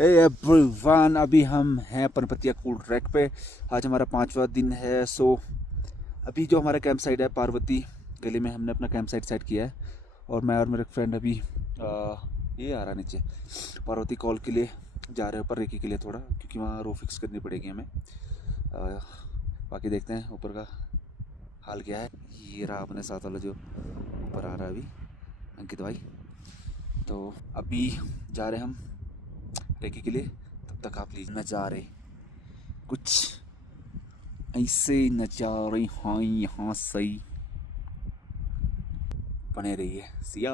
Everyone, अभी हम हैं पनपतिया कूल ट्रैक पे। आज हमारा 5वां दिन है। सो अभी जो हमारा कैंप साइट है पार्वती गली में, हमने अपना कैंप साइट सेट किया है और मैं और मेरे फ्रेंड अभी ये आ रहा नीचे पार्वती कॉल के लिए जा रहे हैं, ऊपर रेकी के लिए थोड़ा, क्योंकि वहाँ रो फिक्स करनी पड़ेगी हमें। बाकी देखते हैं ऊपर का हाल क्या है। ये रहा अपने साथ वाला जो ऊपर आ रहा है अभी, अंकित भाई। तो अभी जा रहे हैं हम रेकी के लिए। तब तक आप लीजिए नज़ारे, कुछ ऐसे नज़ारे हैं यहाँ, सही बने रहिए। सिया।